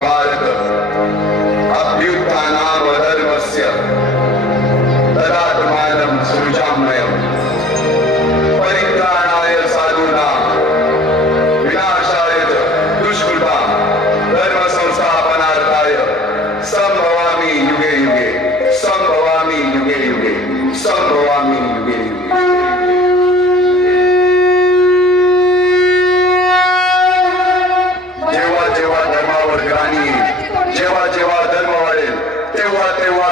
भारत अभ्युत्थानावधर्मस्य तदात्मानं सृजाम्यहम् परित्राणाय साधूनां विनाशाय च दुष्कृतां धर्म संस्थापनार्थाय संभवामि युगे युगे संभवामि युगे युगे संभवामि युगे युगे।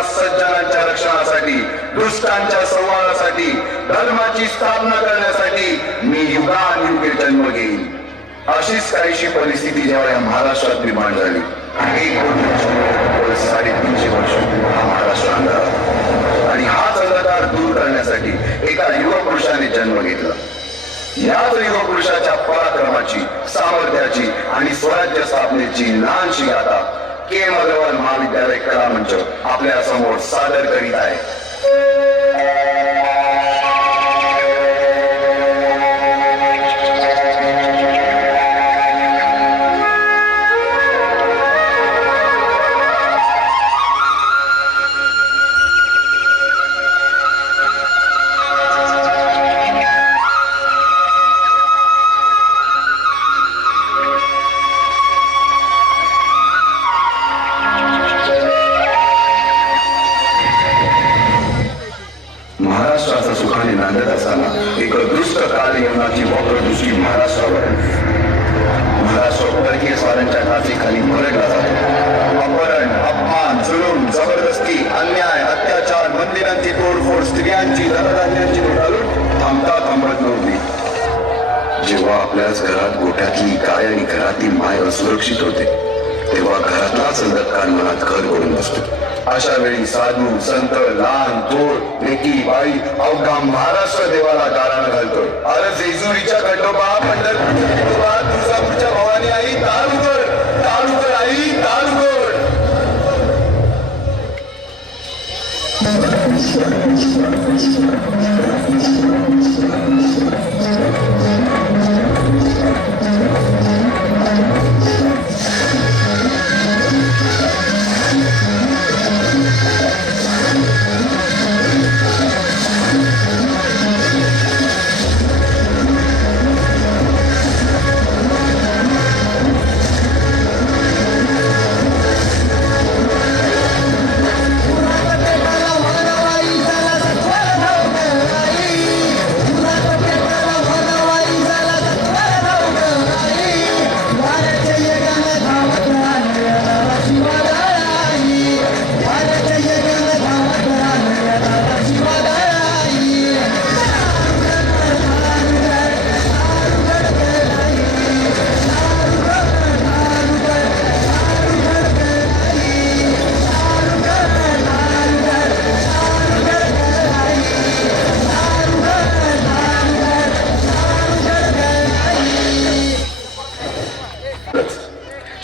सज्जनांच्या रक्षणासाठी दुष्टांच्या संवादासाठी धर्माची स्थापना करण्यासाठी मी युगानुयुगे जन्म घेईन। अशीच काहीशी परिस्थिती जेव्हा या महाराष्ट्रात निर्माण झाली 350 वर्ष हा महाराष्ट्र अंधार आणि हाच अंधकार दूर करण्यासाठी एका युगपुरुषाने जन्म घेतला। याच युगपुरुषाच्या पराक्रमाची सामर्थ्याची आणि स्वराज्य स्थापनेची लहानशी गाथा के.एम. अग्रवाल महाविद्यालय कला मंच आपल्या समोर सादर करीत आहे। महाराष्ट्राचा सुखाने नांदत असताना एक दुष्ट काल यवनाची वक्रदृष्टी महाराष्ट्रावर परकीय स्वारांच्या खाली भरडला जातो। अपहरण, अपमान, जुलूम, जबरदस्ती, अन्याय, अत्याचार, मंदिरांची तोडफोड, स्त्रियांची धनधान्यांची लुटालूट थांबता थांबत नव्हती। जेव्हा आपल्याच घरात गोठ्यातली गाय आणि घरातील माय असुरक्षित होते तेव्हा घरातलाच अंधकार मनात घर करून बसतो। अशा वेळी साधू, संत, लहान, थोर, लेकी, बाई अवघा महाराष्ट्र देवाला गाराणं घालतोय। अरे जेजुरीच्या खंडोबा, पंढरपूरच्या खंडोबा, तुळजापूरच्या भवानी आई दार उघड, दार उघड आई दार उघड।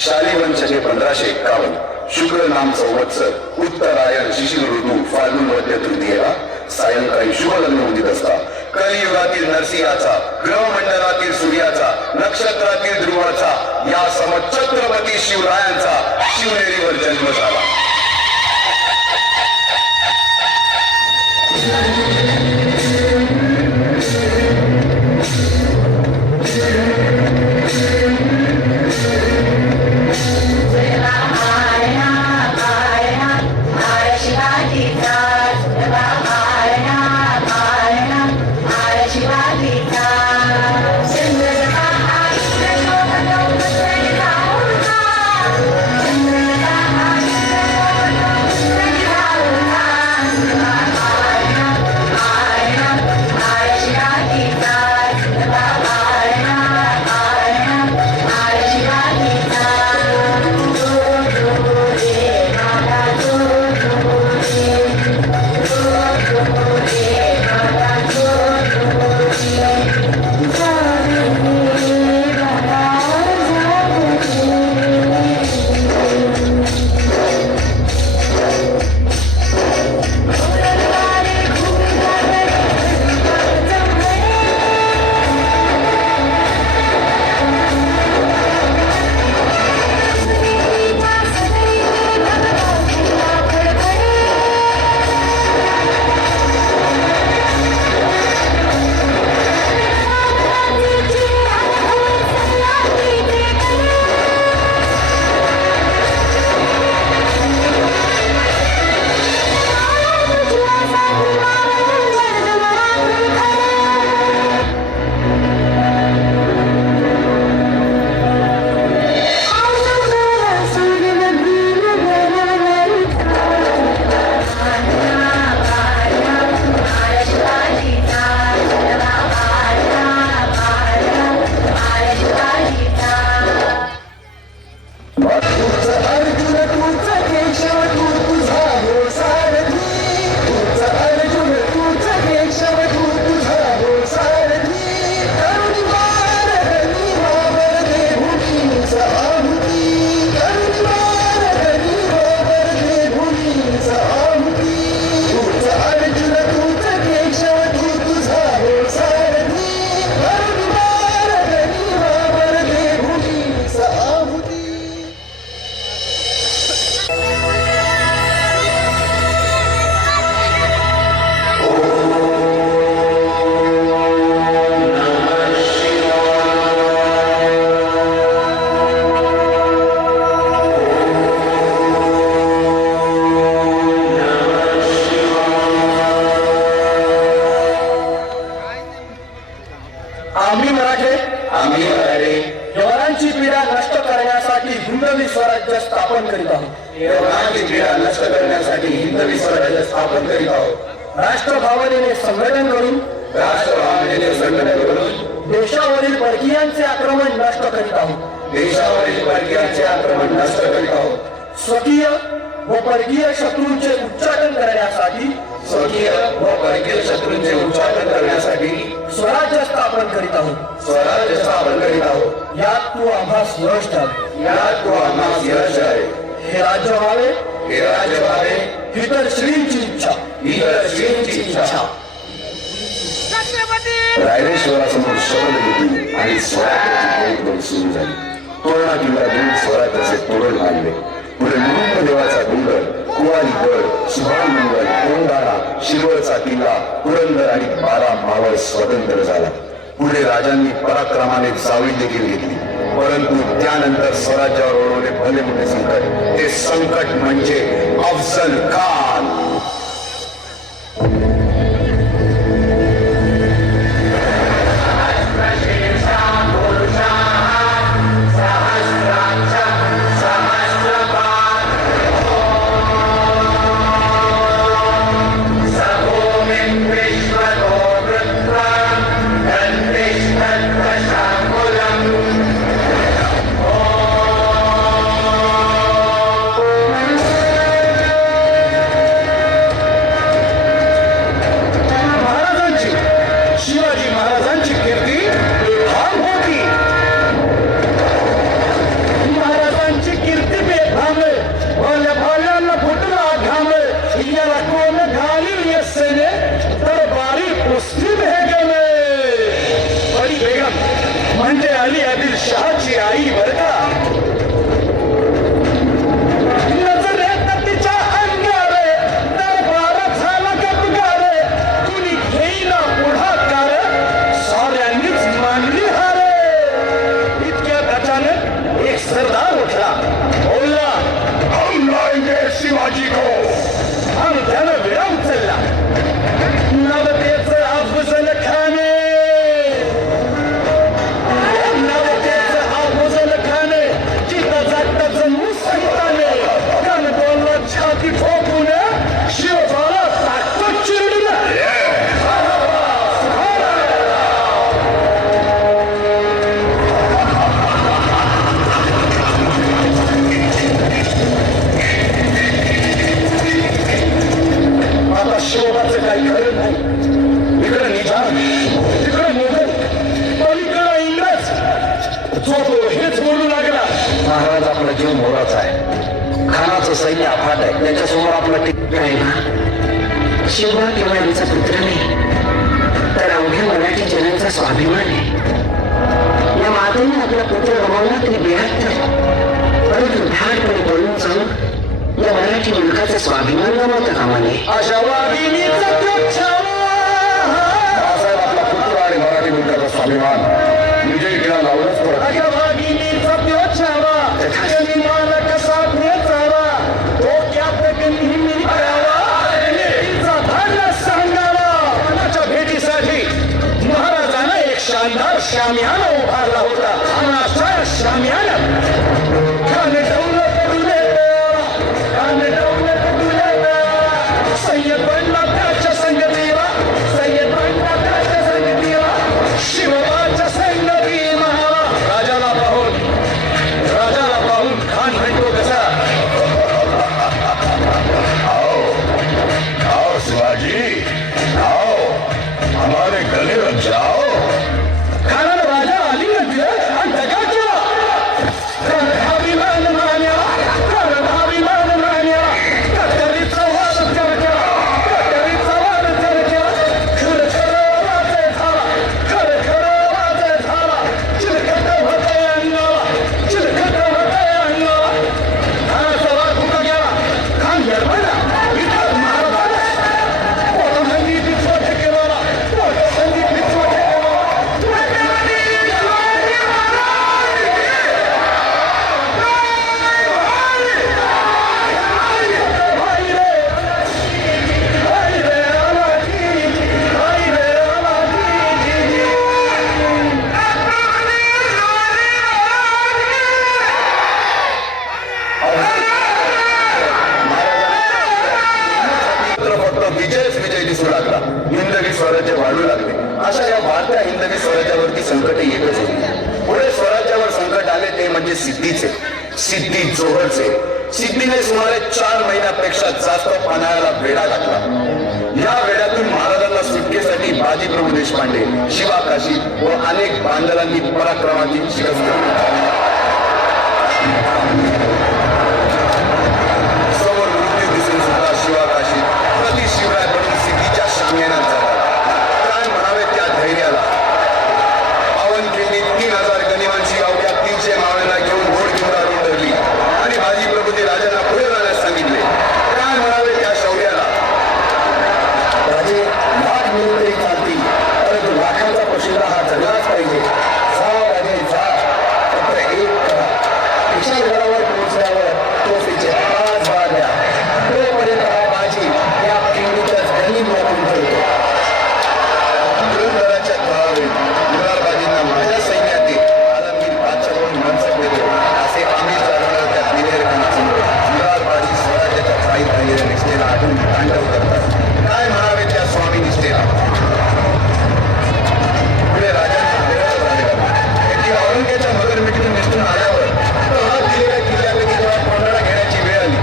शाली वंशके 1551 शुक्र नाम संवत्सर उत्तरायण शिशिर ऋतू फाल्गुन मध्य तृतीयेला सायंकाळी शुभ लग्न उदित असता कलियुगातील नरसिंहाचा, ग्रहमंडलातील सूर्याचा, नक्षत्रातील ध्रुवाचा या समछत्रपती शिवरायांचा शिवनेरीवर जन्म झाला। हिंदवी स्वराज्य स्थापन करीत आहोत. यवनाची पीडा नष्ट करण्यासाठी हिंदवी स्वराज्य स्थापन करीत आहोत. राष्ट्रभावनेने संघटन करून राष्ट्रभावनेने संघटन करून देशावरील परकीयांचे आक्रमण नष्ट करीत आहोत. देशावरील परकीयांचे आक्रमण नष्ट करीत आहोत. स्वकीय व परकीय शत्रूंचे उच्चाटन करण्यासाठी स्वकीय व परकीय शत्रूंचे उच्चाटन करण्यासाठी स्वराज्य स्थापन करीत आहोत. स्वराज्य स्थापन करीत आहोत. यात तू आम्हास यश द्यावे. यात तू आम्हास यश आहे. हे राज्य व्हावे हे राज्य व्हावे ही तर श्रींची इच्छा. ही तर श्रींची इच्छा. रायरेश्वरासमोर शपथ घेतली आणि स्वराज्याची बोल सुरू झाली. तोरणा किल्ला देऊन स्वराज्याचे तोरण मांडले. पुढे मुरुंब देवाचा डोंगर, कुवारी गड, सुभान मंगल, कोंडाणा, शिरवळचा किल्ला, पुरंदर आणि 12 मावळ स्वतंत्र झाला. पुढे राजांनी पराक्रमाने जाळी देखील घेतली. परंतु त्यानंतर स्वराज्यावर ओढवले भले मोठे संकट. ते संकट म्हणजे अफजल खान. म्हणजे अली आदिल शहाची आई बर का. नजरेत तिच्या अंगारे दरबारात झाला गपगारे. कुणी घेईना पुढाकार साऱ्यांनीच मानली हारे. इतक्यात अचानक एक सरदार उठला. बोलला, हम लाएंगे शिवाजी को. आणि त्यानं वेळा उचलला. नवतेचं अफजल खाने. शिवबाचं काही खरं नाही. इकडे निजाम, तिकडे मोगल, पलीकडे इंग्रज. जो तो हेच बोलू लागला. महाराज आपला जीव मोलाचा आहे. खानाचं सैन्य अफाट आहे. त्याच्यासमोर आपला टिक नाही ना. शिवबा केवळ आमचा पुत्र नाही तर अवघ्या मराठी जनांचा स्वाभिमान आहे. या मातेने आपला पुत्र गमावला तरी 72, परंतु धाडपणे बोलून जाऊन या मराठी मुलकाचा स्वाभिमान गमावता कामा नये. अशा वाघिणीचा बाळासाहेब आपला पुत्र आणि मराठी मुलकाचा स्वाभिमान विजय केला लावलंच पडत. अशा वाघिणीचा प्योछावा त्यांनी मला कसा भेचावा. डोक्यात नेहमी करावा. तिचा धाडला सांगावा. मनाच्या भेटीसाठी महाराजांना एक शानदार शामियाना उभारला होता. आणि अशा शामियाना सय्यद बनला त्याच्या सिद्धी जोहरचे. सिद्धीने सुमारे 4 महिन्यापेक्षा जास्त पन्हाळ्याला वेढा घातला. या वेड्यातून महाराजांना सुटकेसाठी बाजीप्रभू देशपांडे, शिवा काशी व अनेक बांधलांनी पराक्रमाची शिकस्त दिली. समोर मृत्यू दिसून सुद्धा शिवा काशी प्रति शिवराय बनून सिद्धीच्या शामियानात झाला. काय म्हणावे त्या धैर्याला. पावनखिंडीत 3000 गनिमांची अवघ्या 300 मावळ्यांना घेऊन घोडखिंडारून धरली आणि बाजीप्रभूने राजांना पुढे जाण्यास सांगितले. काय म्हणावे त्या शौर्याला. राजे लाख मिळून तरी चालतील, परंतु लाखांचा पोशिंदा हा जगलाच पाहिजे. जा राजे जा, फक्त एक करा. विशालगडावर पोहोचल्यावर तोफीचे 5 बार द्या. तोपर्यंत हा बाजी या खिंडीतच गनिमातून ठरतो. पुरंदराच्या तळावरील मुरारबाजींना माझ्या सैन्यातील आलमगीर बादशाहकडून मनसब देतो असे आम्ही जाणवलं त्या दिलेरखाना समोर मुरारबाजी स्वराज्याच्या पायी राहिलेल्या निष्ठेला आठवून तांडव करतात. काय म्हणावे त्या स्वामी निष्ठेला. पुढे राजांना विरोध झालेला. येथील औरंगजेबाच्या मगर मिठून निष्ठून आल्यावर तळात दिलेल्या किल्ल्यापैकी जेव्हा कोंडाळा घेण्याची वेळ आली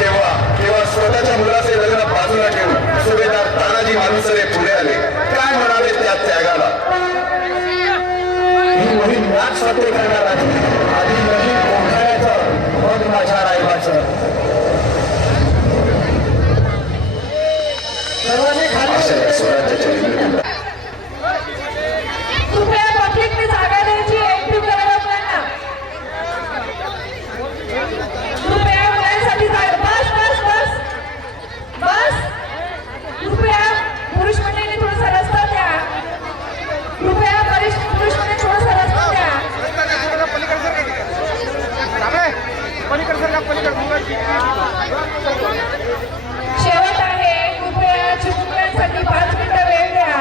तेव्हा स्वतःच्या मुलाचे लग्न बाजूला ठेवून सुभेदार तानाजी मालुसरे पुढे आले. काय म्हणावे त्या त्यागाला. ही मोहीम याच साध्य करणार आहे. आधी नवीन कोंढाण्याचं, मग माझ्या रायबाचं. सर्वांनी खाली अशा या स्वराज्याच्या निर्मितीला कृपया पब्लिकने जागा द्यायची, ऍक्टिव्ह करा लोकांना. कृपया मुलांसाठी जागा. बस बस बस बस. कृपया पुरुष मंडळीने थोडासा रस्ता द्या. कृपया पुरुष मंडळी थोडासा रस्ता द्या. शेवट आहे. कृपया चिमुकल्यांसाठी 5 मिनिटं वेळ द्या.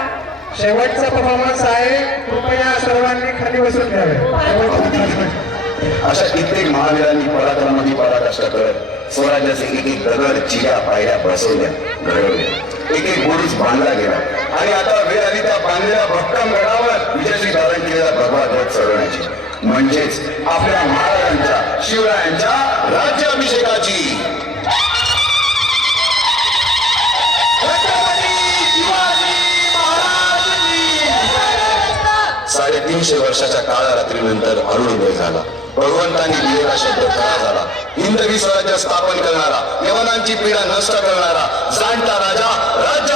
शेवटचा परफॉर्मन्स आहे. कृपया सर्वांनी खाली बसून घ्यावे. अशा कित्येक महावीरांनी पराक्रमाची पराकाष्ठा करत स्वराज्याचे एक एक दगड, चिऱ्या, पायऱ्या बसवल्या, घडवल्या. एक एक बुरुज बांधला गेला आणि आता वेळ आली त्या बांधलेल्या भक्कम गडावर विजयश्री धारण केलेला भगवा ध्वज चढवण्याची, म्हणजेच आपल्या महाराजांच्या, शिवरायांच्या राज्याभिषेकाची. छत्रपती शिवाजी महाराज की जय. 350 वर्षाच्या काळारात्रीनंतर अरुणोदय झाला. भगवंतांनी दिलेला शब्द खरा झाला. हिंदवी स्वराज्य स्थापन करणारा, यवनांची पीडा नष्ट करणारा जाणता राजा राज्य